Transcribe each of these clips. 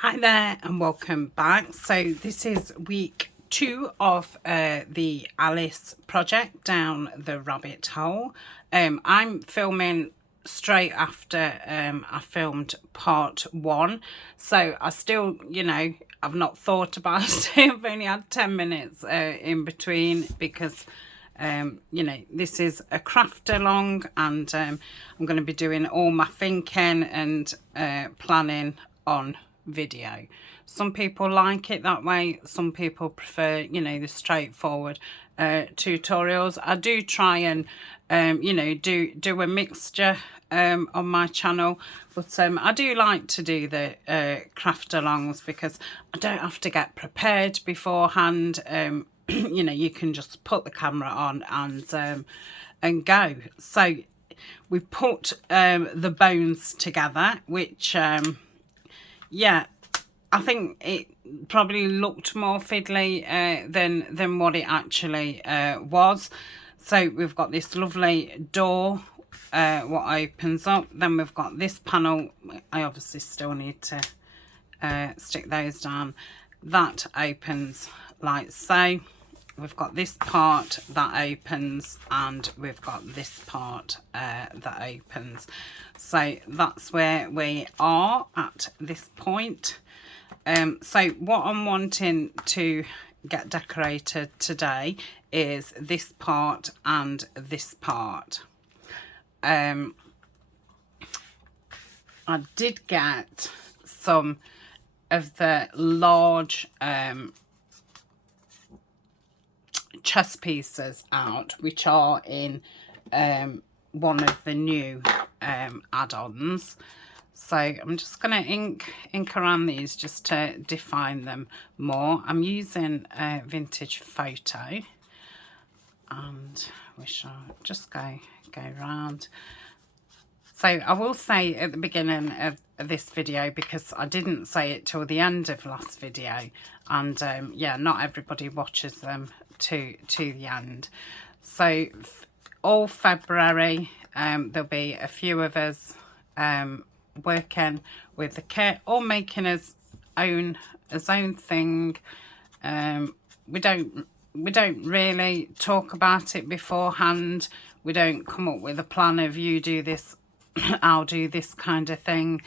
Hi there and welcome back. So this is week 2 of the Alice project down the rabbit hole. I'm filming straight after I filmed part 1, so I still, I've not thought about it. I've only had 10 minutes in between because this is a craft along, and I'm going to be doing all my thinking and planning on video. Some people like it that way, some people prefer the straightforward tutorials. I do try and do a mixture on my channel, but I do like to do the craft alongs because I don't have to get prepared beforehand. You can just put the camera on and go. So we put the bones together, which yeah, I think it probably looked more fiddly than what it actually was. So we've got this lovely door what opens up. Then we've got this panel. I obviously still need to stick those down. That opens like so. We've got this part that opens, and we've got this part that opens. So that's where we are at this point. So what I'm wanting to get decorated today is this part and this part. I did get some of the large chess pieces out, which are in one of the new add-ons. So I'm just going to ink around these just to define them more. I'm using vintage photo, and we shall just go round. So I will say at the beginning of this video, because I didn't say it till the end of last video, and yeah, not everybody watches them to the end. So all February there'll be a few of us working with the kit, or making his own thing. We don't really talk about it beforehand. We don't come up with a plan of you do this, I'll do this kind of thing.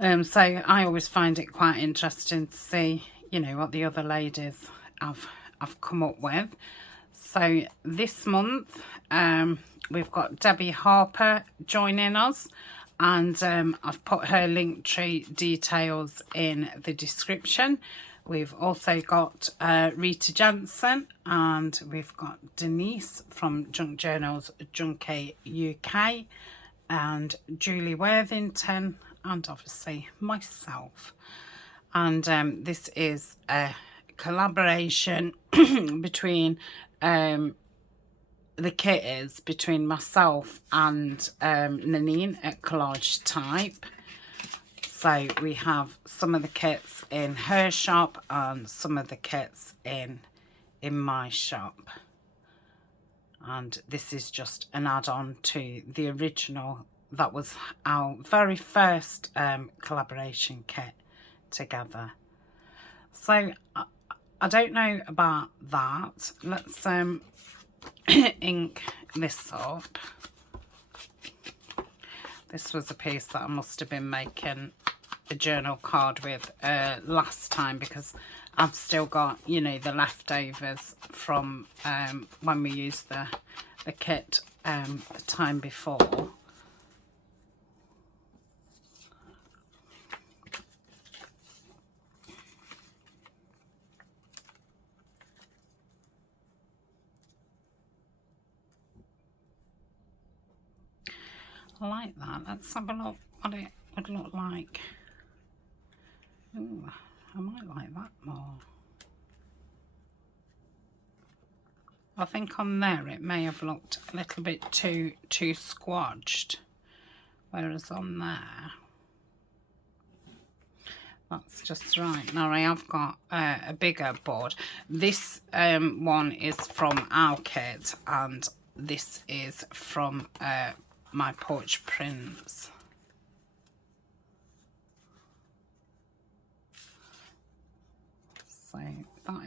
So I always find it quite interesting to see, what the other ladies have come up with. So this month we've got Debbie Harper joining us, and I've put her Linktree details in the description. We've also got Rita Jensen, and we've got Denise from Junk Journal's Junkie UK, and Julie Worthington, and obviously myself. And this is a collaboration between the kit is between myself and Nanine at Collage Type. So we have some of the kits in her shop and some of the kits in my shop. And this is just an add-on to the original. That was our very first collaboration kit together. So I don't know about that. Let's ink this up. This was a piece that I must have been making a journal card with last time, because I've still got, the leftovers from when we used the kit the time before. I like that. Let's have a look what it would look like. Ooh, I might like that more. I think on there it may have looked a little bit too squodged, whereas on there that's just right. Now I have got a bigger board. This one is from our kit, and this is from my Porch Prints. that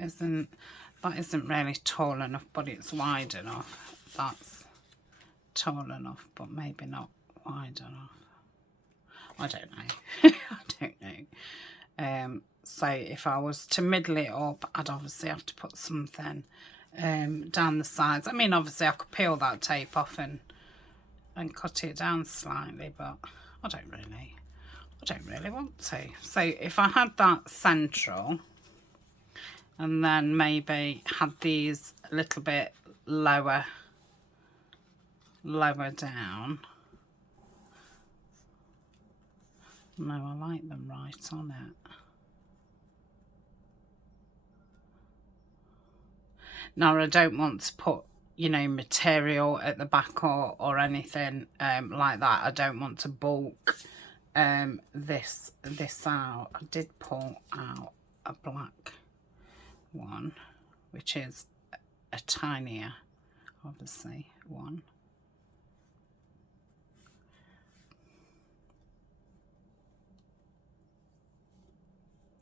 isn't really tall enough, but it's wide enough. That's tall enough, but maybe not wide enough. I don't know. I don't know. So if I was to middle it up, I'd obviously have to put something down the sides. I mean, obviously I could peel that tape off and cut it down slightly, but I don't really want to. So if I had that central and then maybe had these a little bit lower down. No, I like them right on it. Now I don't want to put, you know, material at the back or anything like that. I don't want to bulk this out. I did pull out a black one, which is a tinier, obviously, one.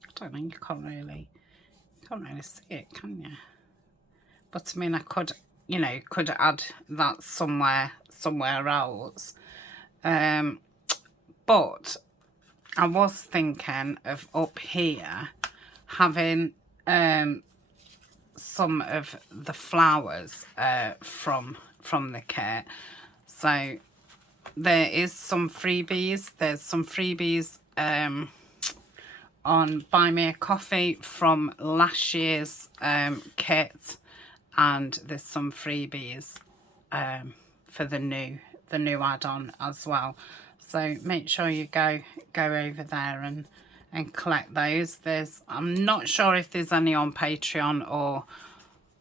I don't think you can't really see it, can you? But I mean, I could, you know, could add that somewhere else. But I was thinking of up here having some of the flowers from the kit. So there is some freebies. There's some freebies on Buy Me a Coffee from last year's kit, and there's some freebies for the new add-on as well. So make sure you go over there and collect those. I'm not sure if there's any on Patreon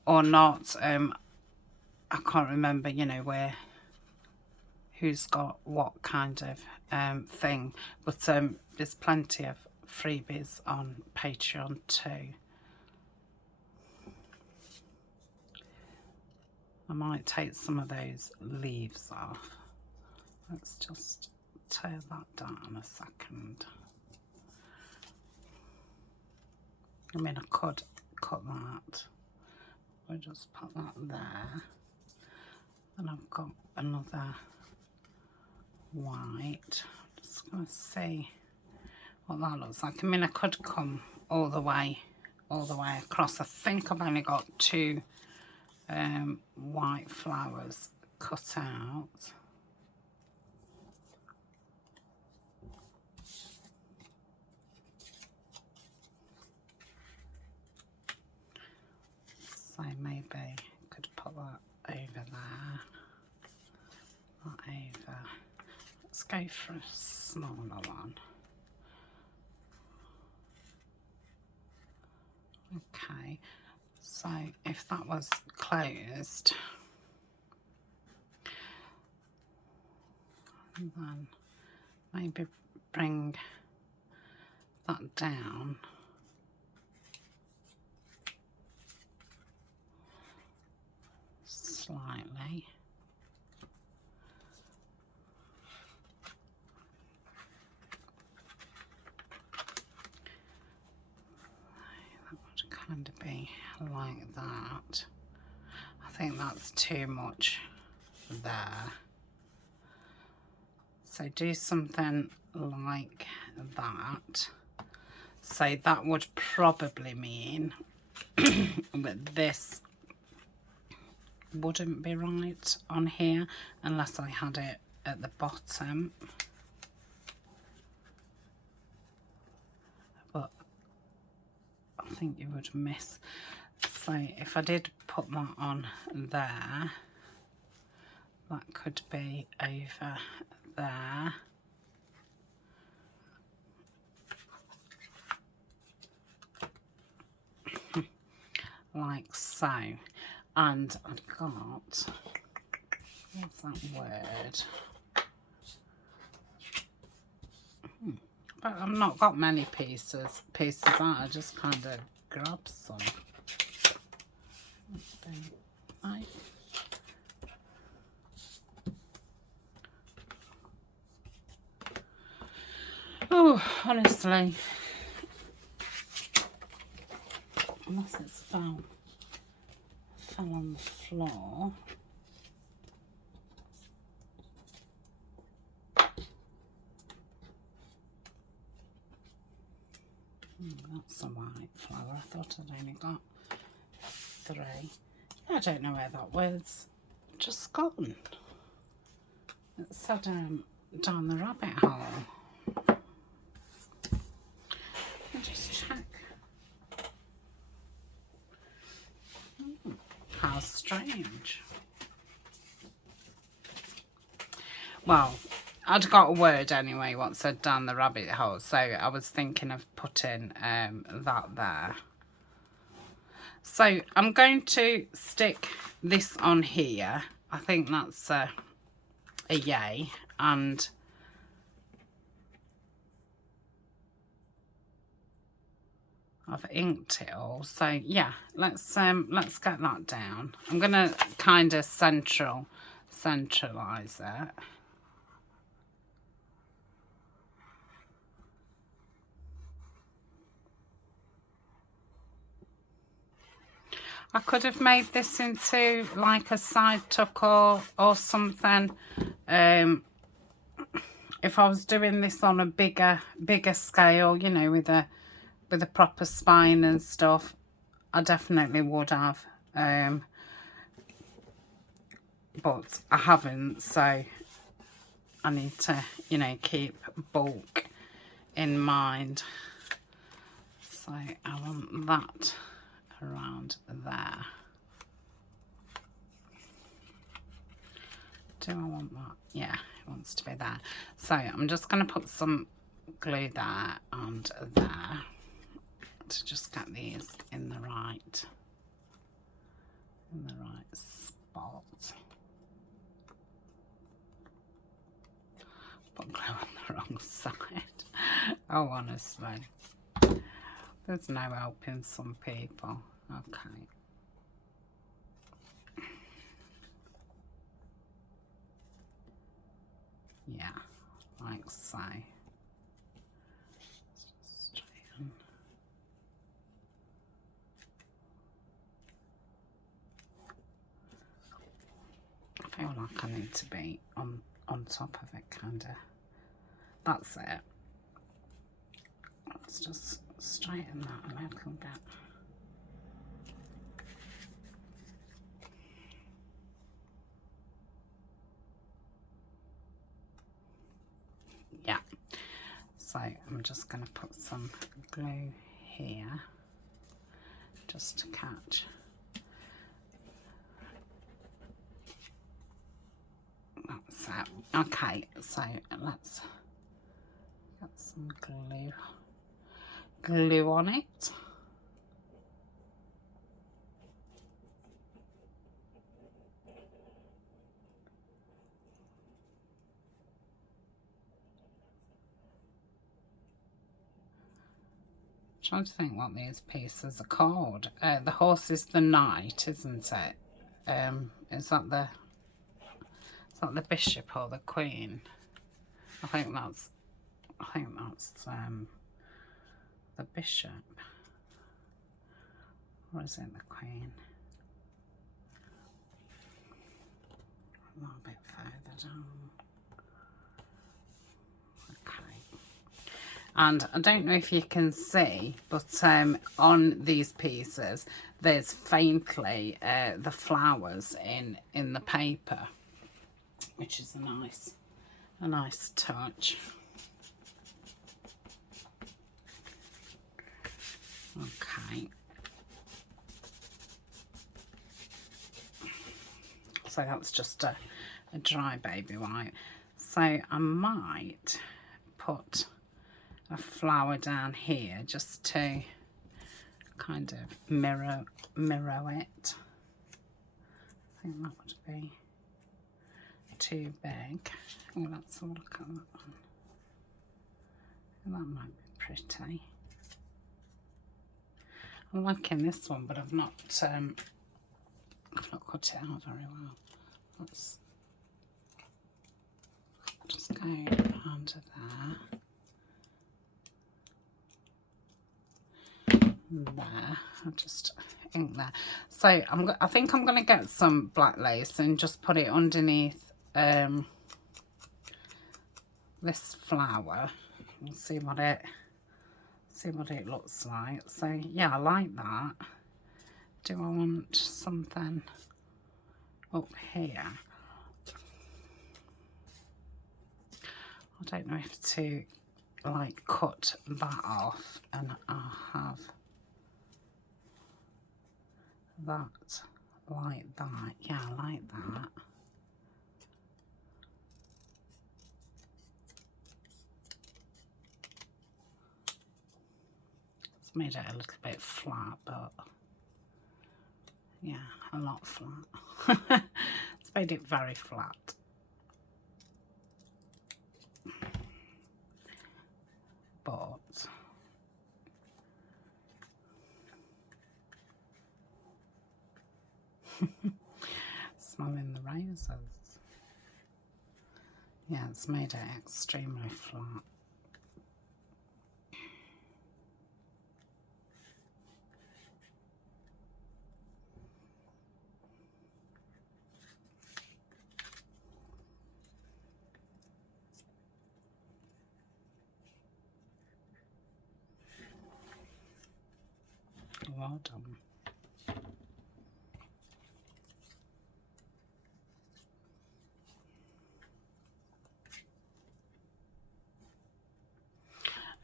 or not. I can't remember, you know, who's got what kind of thing, but there's plenty of freebies on Patreon too. I might take some of those leaves off. Let's just tear that down a second. I mean, I could cut that. We'll just put that there. And I've got another white. Just gonna see what that looks like. I mean, I could come all the way across. I think I've only got two white flowers cut out. So maybe I could put that over there, that over. Let's go for a smaller one. Okay, so if that was closed, and then maybe bring that down. Slightly. That would kind of be like that. I think that's too much there. So do something like that. So that would probably mean that this wouldn't be right on here unless I had it at the bottom. But I think you would miss. So if I did put that on there, that could be over there. Like so. And I've got, what's that word? But I've not got many pieces out. I just kind of grab some. Right. Oh, honestly, unless it's fell on the floor. That's a white flower. I thought I'd only got 3. I don't know where that word's just gone. It said down the rabbit hole. I'll just check. How strange. Well, I'd got a word anyway what said down the rabbit hole, so I was thinking of putting that there. So I'm going to stick this on here. I think that's a yay, and I've inked it all. So yeah, let's get that down. I'm gonna kind of centralize it. I could have made this into like a side tuck or something. If I was doing this on a bigger scale, you know, with a proper spine and stuff, I definitely would have. But I haven't, so I need to, you know, keep bulk in mind. So I want that around there. Do I want that? Yeah, it wants to be there. So I'm just going to put some glue there and there to just get these in the right spot. Put glue on the wrong side. Oh, honestly. There's no helping some people. Okay. Yeah, like so. Straighten. I feel like I need to be on top of it, kinda. That's it. Let's just straighten that a little bit. Yeah. So I'm just going to put some glue here just to catch. That's it. Okay, so let's get some glue on it. Trying to think what these pieces are called. The horse is the knight, isn't it? Is that the bishop or the queen? I think that's the bishop. Or is it the queen? A little bit further down. Okay. And I don't know if you can see, but on these pieces there's faintly the flowers in the paper, which is a nice touch. Okay. So that's just a dry baby white. So I might put a flower down here just to kind of mirror it. I think that would be too big. Oh, let's have a look at that one. That might be pretty. I'm liking this one, but I've not cut it out very well. Let's just go onto there. there. I'll just ink there. So I think I'm going to get some black lace and just put it underneath this flower and see what it looks like. So yeah, I like that. Do I want something up here? I don't know if to like cut that off and I'll have that like that. Yeah, I like that. It's made it a little bit flat, but yeah, a lot flat. It's made it very flat. But smelling the roses. Yeah, it's made it extremely flat. Well done.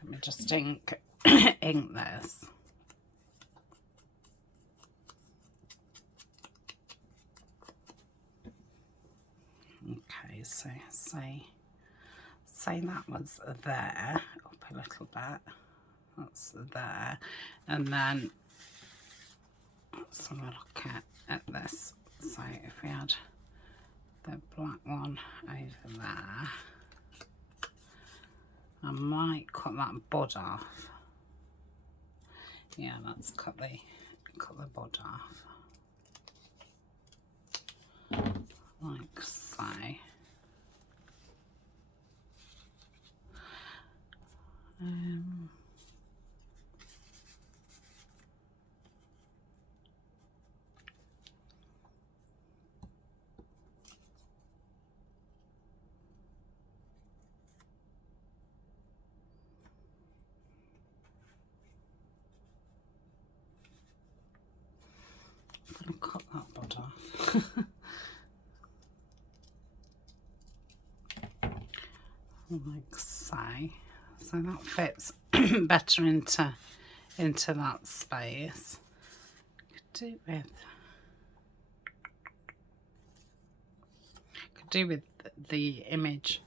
Let me just ink this. Okay, so say that was there, up a little bit. That's there, and then let's have a look at this. So if we had the black one over there, I might cut that bud off. Yeah, let's cut the bud off, like so. I'm going to cut that bud off. Like so. So that fits better into that space. Could do with the image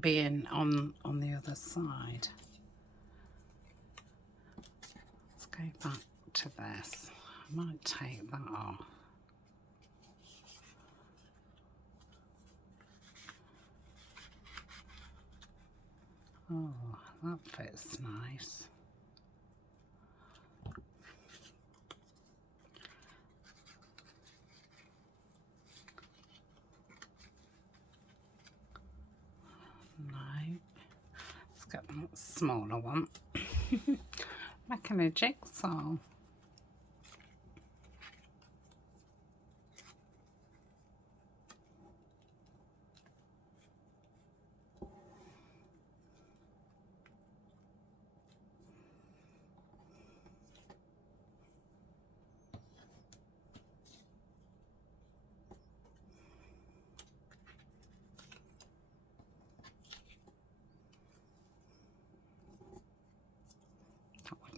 being on the other side. Let's go back to this. I might take that off. Oh, that fits nice. No, let's get that smaller one. Making a jigsaw.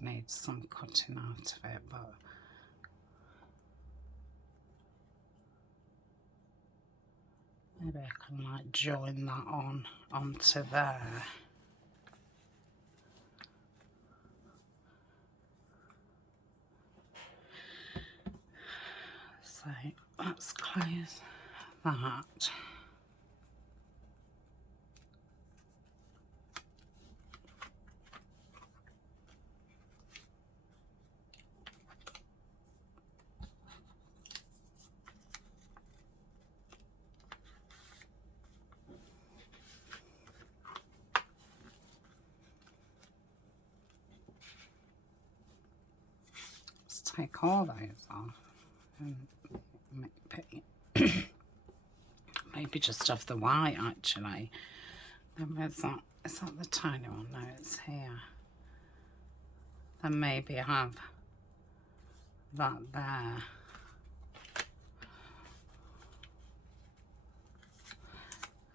Need some cutting out of it, but maybe I can like join that onto there. So let's close that. take all those off and maybe just have the white actually. And where's that? Is that the tiny one? No, it's here. And maybe have that there.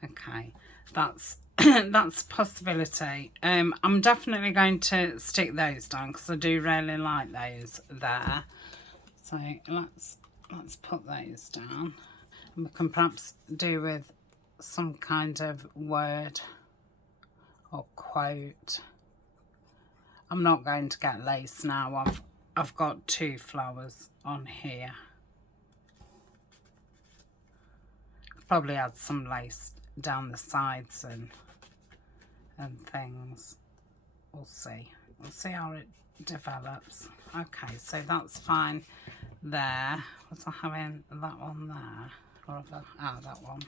Okay, that's that's a possibility. I'm definitely going to stick those down because I do really like those there. So let's put those down, and we can perhaps do with some kind of word or quote. I'm not going to get lace now. I've got 2 flowers on here. Probably add some lace down the sides and things. We'll see how it develops. Okay, so that's fine there. Was I having that one there, or that one?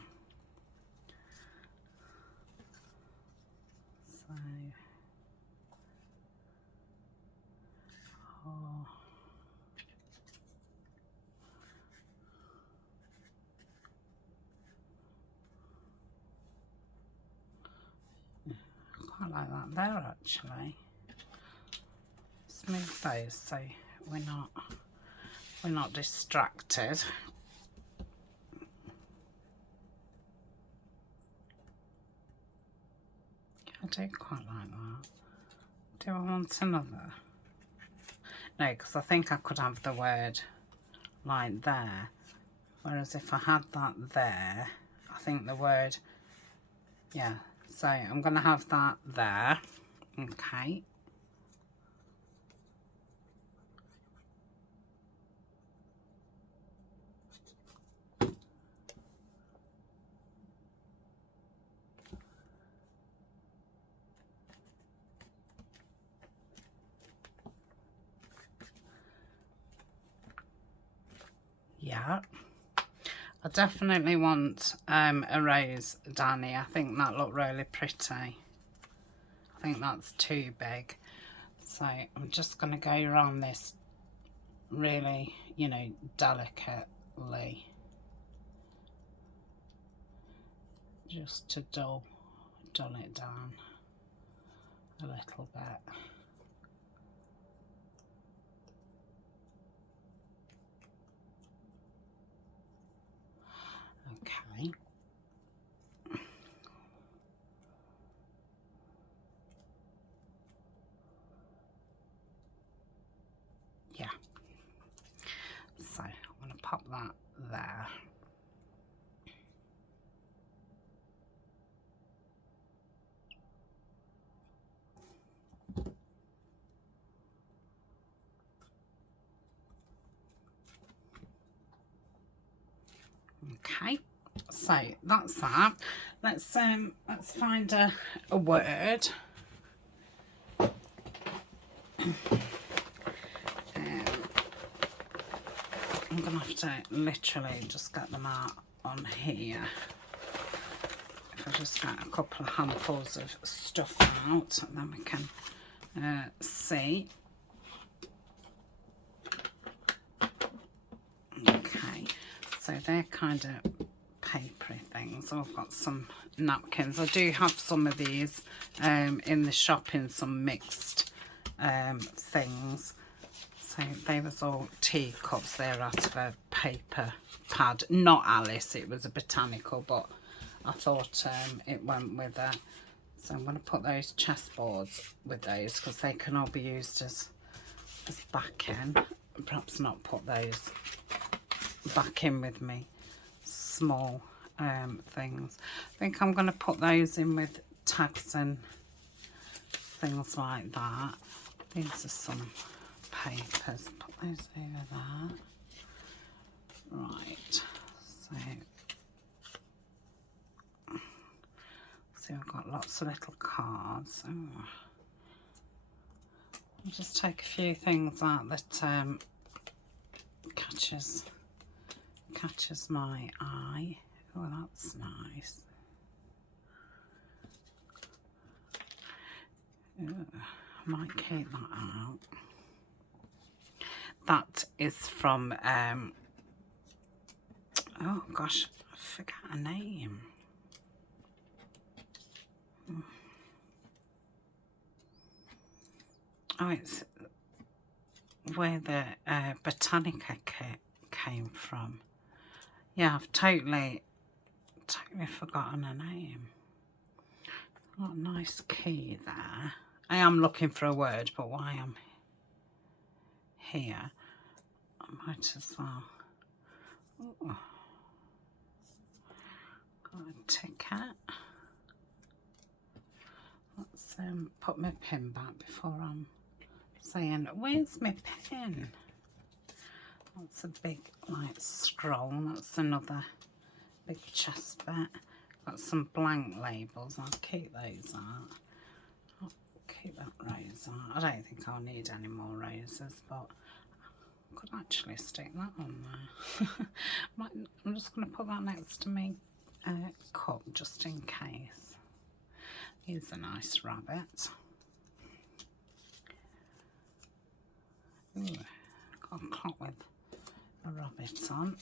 So quite like that there actually. Smooth those so we're not distracted. I do quite like that. Do I want another? No, because I think I could have the word like there. Whereas if I had that there, I think the word, yeah. So I'm going to have that there. Okay. Yeah, I definitely want a rose, Danny. I think that looked really pretty. I think that's too big. So I'm just going to go around this really, you know, delicately. Just to dull it down a little bit. Okay. Yeah. So I'm going to pop that there. Okay, so that's that. Let's find a word. I'm gonna have to literally just get them out on here. If I just get a couple of handfuls of stuff out, and then we can see. Okay, so they're kind of papery things. I've got some napkins. I do have some of these in the shop in some mixed things. So they was all teacups. They're out of a paper pad. Not Alice, it was a botanical, but I thought it went with her. So I'm going to put those chessboards with those because they can all be used as backing. Perhaps not put those back in with me small things. I think I'm going to put those in with tags and things like that. These are some papers. Put those over there. Right. So I've got lots of little cards. Oh. I'll just take a few things out that catches my eye. Oh, that's nice. Ooh, I might keep that out. that is from, oh gosh, I forgot her name. Oh, it's where the Botanica kit came from. Yeah, I've totally forgotten her name. What a nice key there. I am looking for a word, but while I'm here, I might as well. Ooh. Got a ticket. Let's put my pin back before I'm saying, where's my pen? That's a big like scroll. That's another big chest bit. Got some blank labels. I'll keep those out. I'll keep that rose out. I don't think I'll need any more roses, but I could actually stick that on there. I'm just going to put that next to me cup just in case. Here's a nice rabbit. Ooh, got a clock with a rabbit on.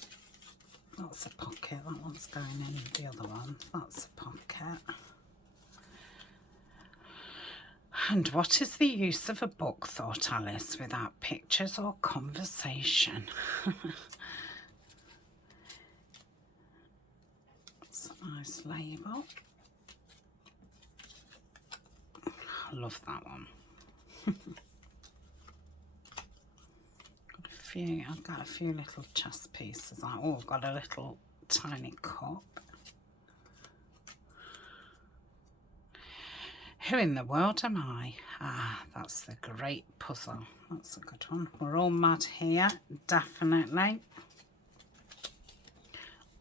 That's a pocket. That one's going in the other one. That's a pocket. And what is the use of a book, thought Alice, without pictures or conversation? That's a nice label. I love that one. I've got a few little chest pieces. Oh, I've got a little tiny cup. Who in the world am I? Ah, that's the great puzzle. That's a good one. We're all mad here, definitely.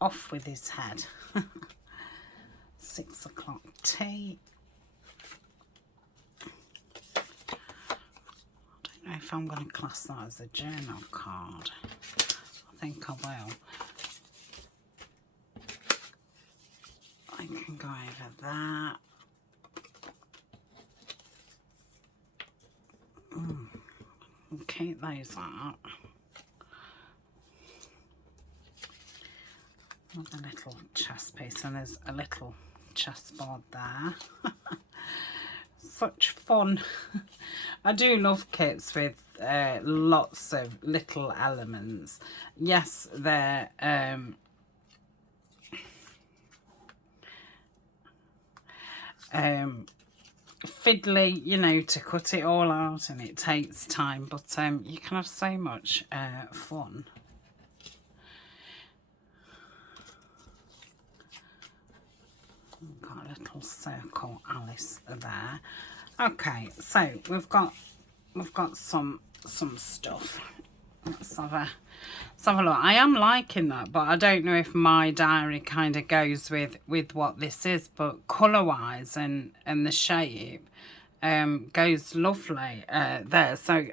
Off with his head. 6 o'clock tea. I don't know if I'm going to class that as a journal card. I think I will. I can go over that. Keep those out. Another little chest piece, and there's a little chessboard there. Such fun. I do love kits with lots of little elements. Yes, they're fiddly, you know, to cut it all out, and it takes time, but you can have so much fun. Got a little circle Alice there. Okay, so we've got some stuff. Let's have a look. I am liking that, but I don't know if my diary kind of goes with what this is, but colour wise and the shape goes lovely there. So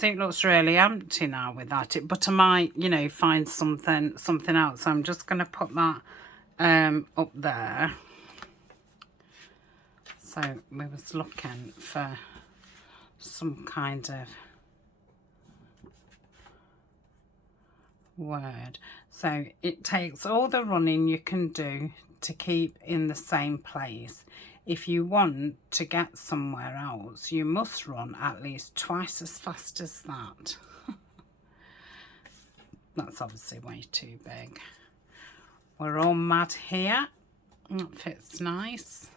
it looks really empty now without it, but I might, you know, find something else. So I'm just going to put that up there. So we was looking for some kind of word. So it takes all the running you can do to keep in the same place. If you want to get somewhere else, you must run at least twice as fast as that. That's obviously way too big. We're all mad here. That fits nice.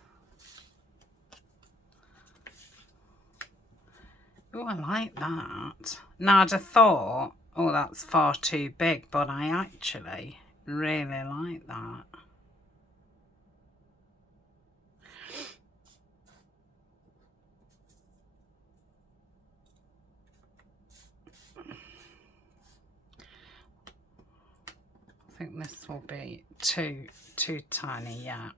Oh, I like that. Now, I'd have thought, oh, that's far too big, but I actually really like that. I think this will be too tiny, yeah.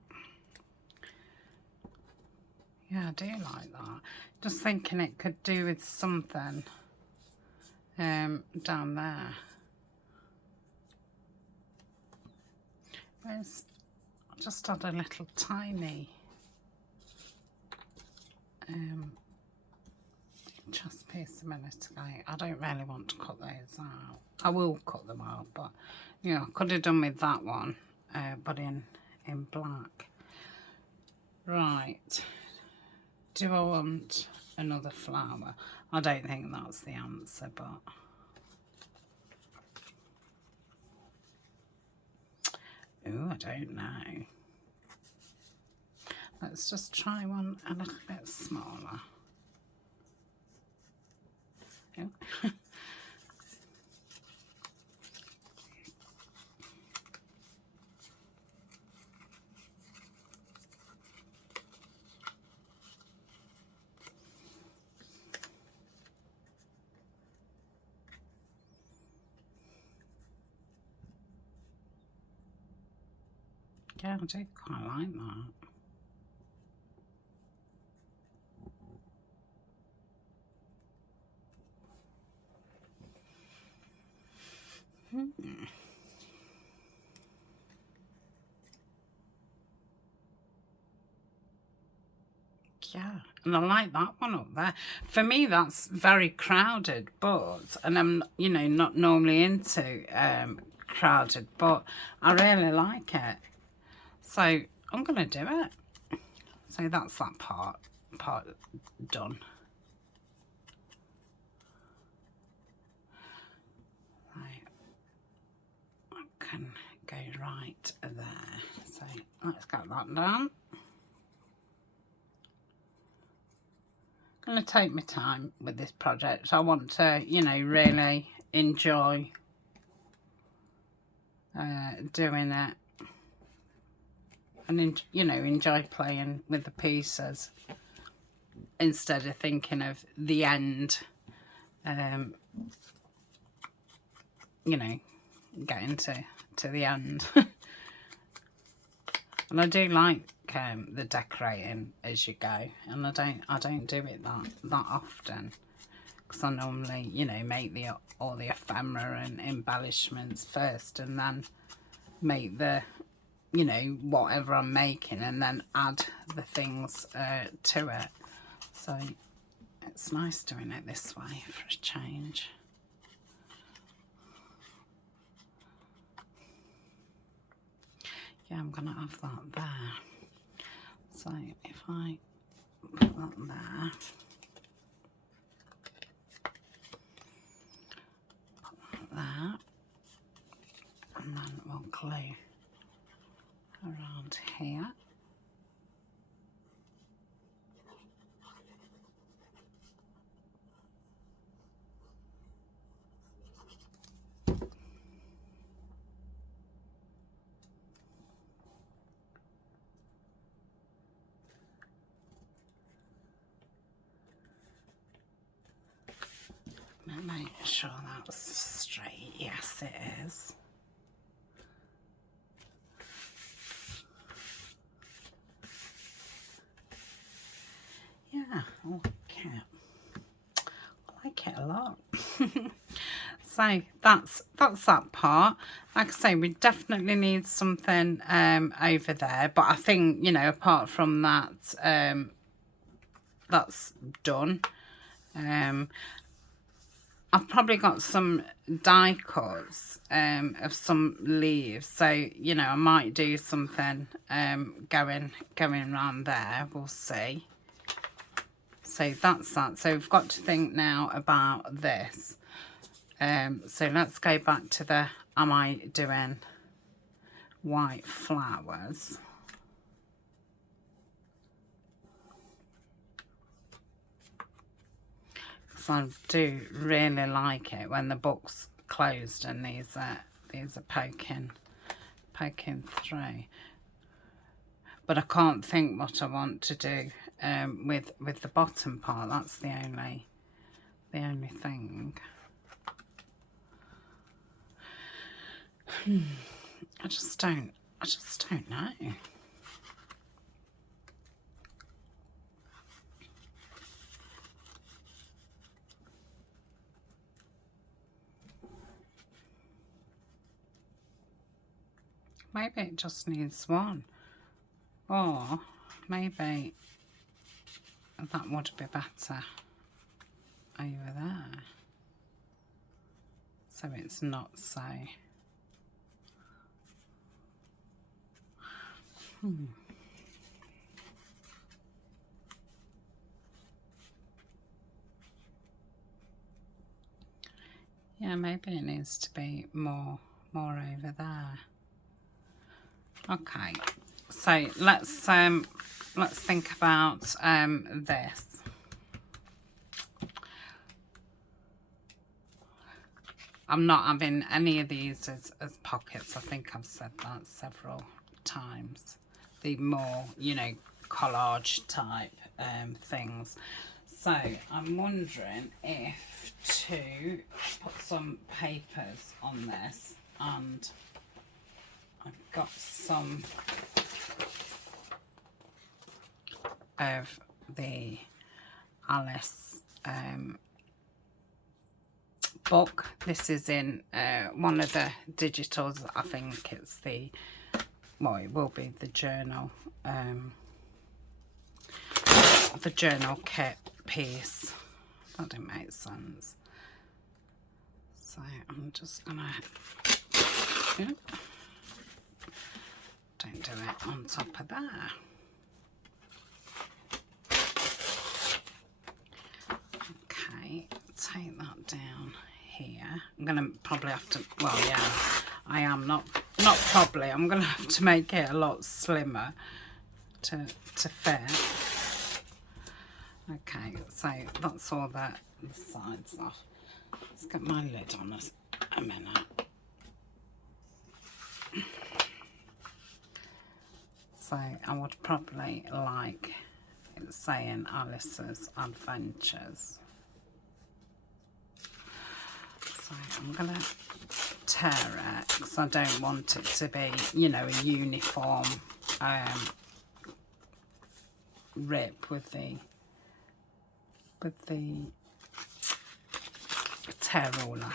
Yeah, I do like that. Just thinking it could do with something down there. I just had a little tiny chess piece a minute ago. I don't really want to cut those out. I will cut them out, but you know, I could have done with that one, but in black. Right. Do I want another flower? I don't think that's the answer, but oh, I don't know. Let's just try one a little bit smaller. Oh. Yeah, I do quite like that. Yeah, and I like that one up there. For me, that's very crowded, but, and I'm, you know, not normally into crowded, but I really like it. So I'm going to do it. So that's that part done. Right. I can go right there. So let's get that done. I'm going to take my time with this project. I want to, you know, really enjoy doing it. And, you know, enjoy playing with the pieces instead of thinking of the end, you know, getting to the end. And I do like the decorating as you go, and I don't do it that often, because I normally, you know, make all the ephemera and embellishments first, and then make the, you know, whatever I'm making, and then add the things to it. So it's nice doing it this way for a change. Yeah, I'm going to have that there. So if I put that there, put that there, and then we'll glue around here. Make sure that's straight. Yes, it is. Yeah, I like it. I like it a lot. So that's that part. Like I say, we definitely need something over there, but I think, you know, apart from that, that's done. I've probably got some die cuts of some leaves, so, you know, I might do something going around there. We'll see. So that's that. So we've got to think now about this. So let's go back to the, am I doing white flowers? Because I do really like it when the book's closed and these are poking through. But I can't think what I want to do with the bottom part. That's the only thing. I just don't know. Maybe it just needs one, or maybe that would be better. over there, so it's not so. Yeah, maybe it needs to be more over there. Okay, so let's think about this. I'm not having any of these as pockets. I think I've said that several times. The more, you know, collage type things. So I'm wondering if to put some papers on this, and I've got some of the Alice book. This is in one of the digitals. I think it's the, well, it will be the journal kit piece. That didn't make sense. So I'm just gonna, don't do it on top of there. Okay, take that down here. I'm gonna probably have to, well, yeah, I am not probably, I'm gonna have to make it a lot slimmer to fit. Okay, so that's all the sides off. Let's get my lid on a minute. So I would probably like it saying Alice's Adventures. So I'm gonna tear it because I don't want it to be, you know, a uniform rip with the tear ruler.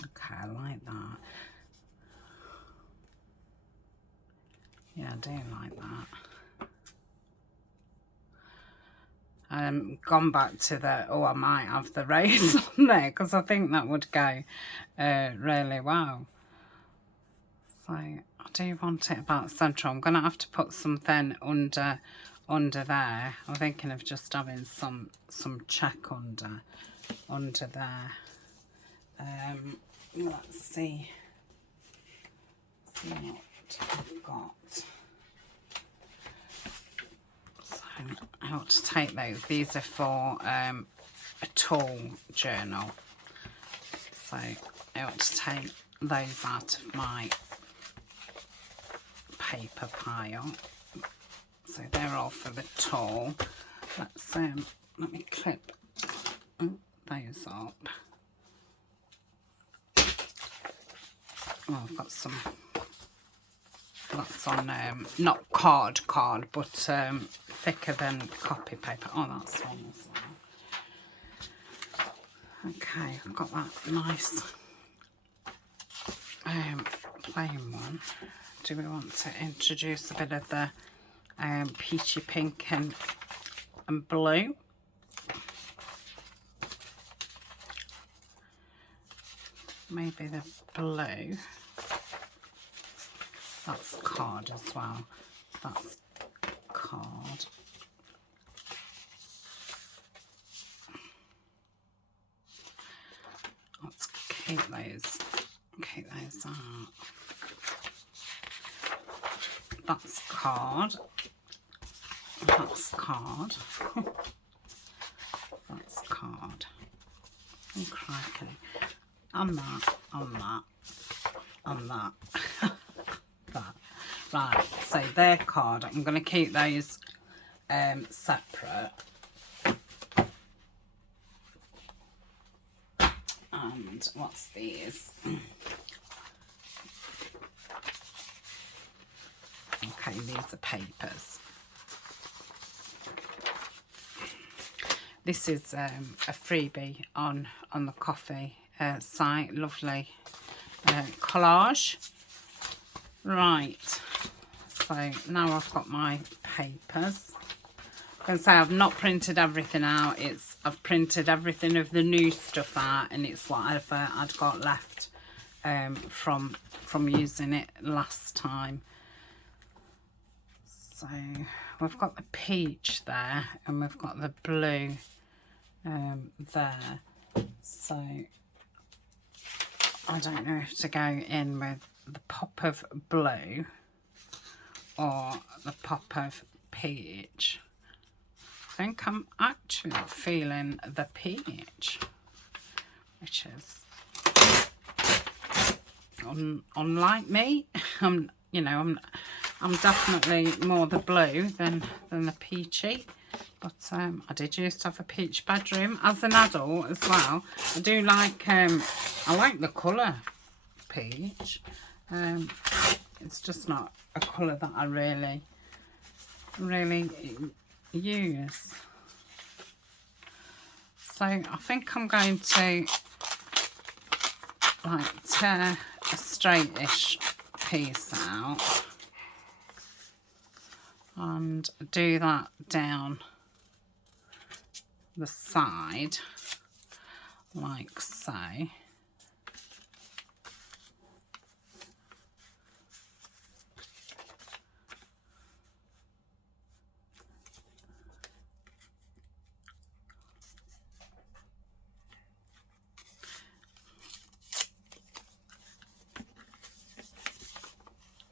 Okay, I like that. Yeah, I do like that. Gone back to the, oh, I might have the rays on there because I think that would go really well. So I do want it about central. I'm going to have to put something under there. I'm thinking of just having some check under there. Let's see what I've got. So I ought to take those. These are for a tall journal. So I ought to take those out of my paper pile. So they're all for the tall. Let's let me clip those up. Oh, I've got some, that's on not card, but thicker than copy paper. Oh, that's one as well. Okay, I've got that nice plain one. Do we want to introduce a bit of the peachy pink and blue? Maybe the blue. That's card as well. That's card. Let's keep those out. That's card. That's card. That's card. Oh, crikey. On that, on that, on that. That. Right, so they're card. I'm going to keep those separate. And what's these? Okay, these are papers. This is a freebie on the coffee site. Lovely collage. Right, so now I've got my papers. I can say I've not printed everything out. I've printed everything of the new stuff out, and it's whatever I'd got left from using it last time. So we've got the peach there, and we've got the blue there. So I don't know if to go in with the pop of blue or the pop of peach. I think I'm actually feeling the peach, which is unlike me. I'm definitely more the blue than the peachy. But I did used to have a peach bedroom as an adult as well. I do like, I like the colour peach. It's just not a colour that I really use. So I think I'm going to like tear a straightish piece out and do that down the side like so.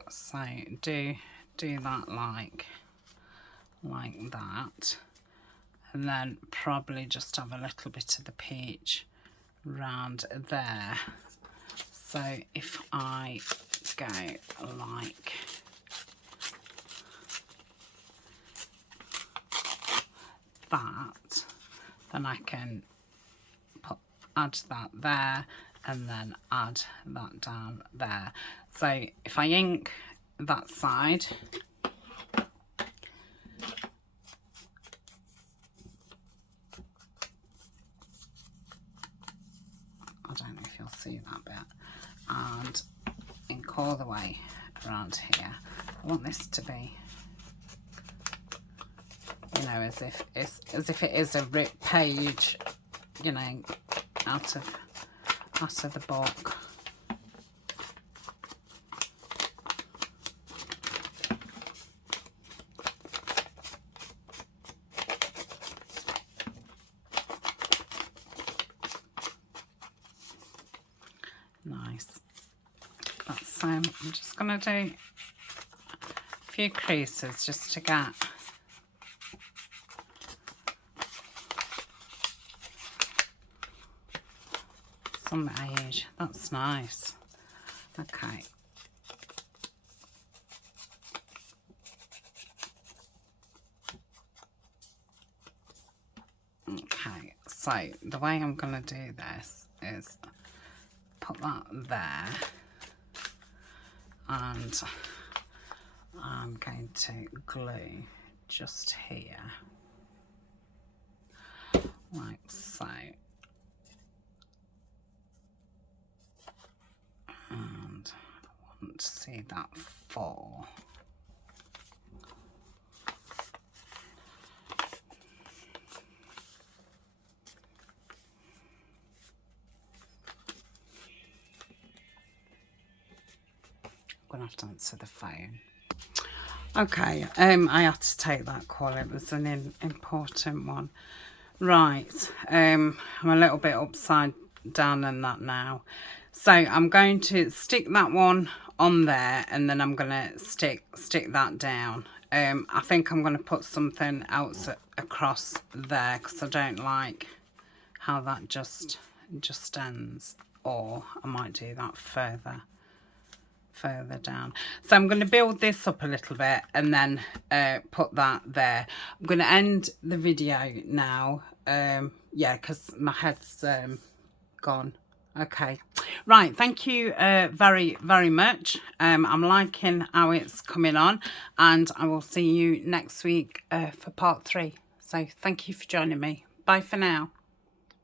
So do that like that, and then probably just have a little bit of the peach round there. So if I go like that, then I can add that there and then add that down there. So if I ink that side, I don't know if you'll see that bit, and ink all the way around here. I want this to be, you know, as if it is a ripped page, you know, out of the book. Nice. That's I'm just gonna do a few creases just to get some age. That's nice. Okay. Okay, so the way I'm gonna do this is put that there, and I'm going to glue just here like so, and I want to see that fall. I'm gonna have to answer the phone. Okay, I had to take that call. It was an important one. Right, I'm a little bit upside down in that now. So I'm going to stick that one on there, and then I'm gonna stick that down. I think I'm gonna put something else across there because I don't like how that just ends, or I might do that further down. So I'm going to build this up a little bit and then put that there. I'm going to end the video now, yeah, because my head's gone. Okay, right, thank you very much. I'm liking how it's coming on, and I will see you next week for part 3. So thank you for joining me. Bye for now.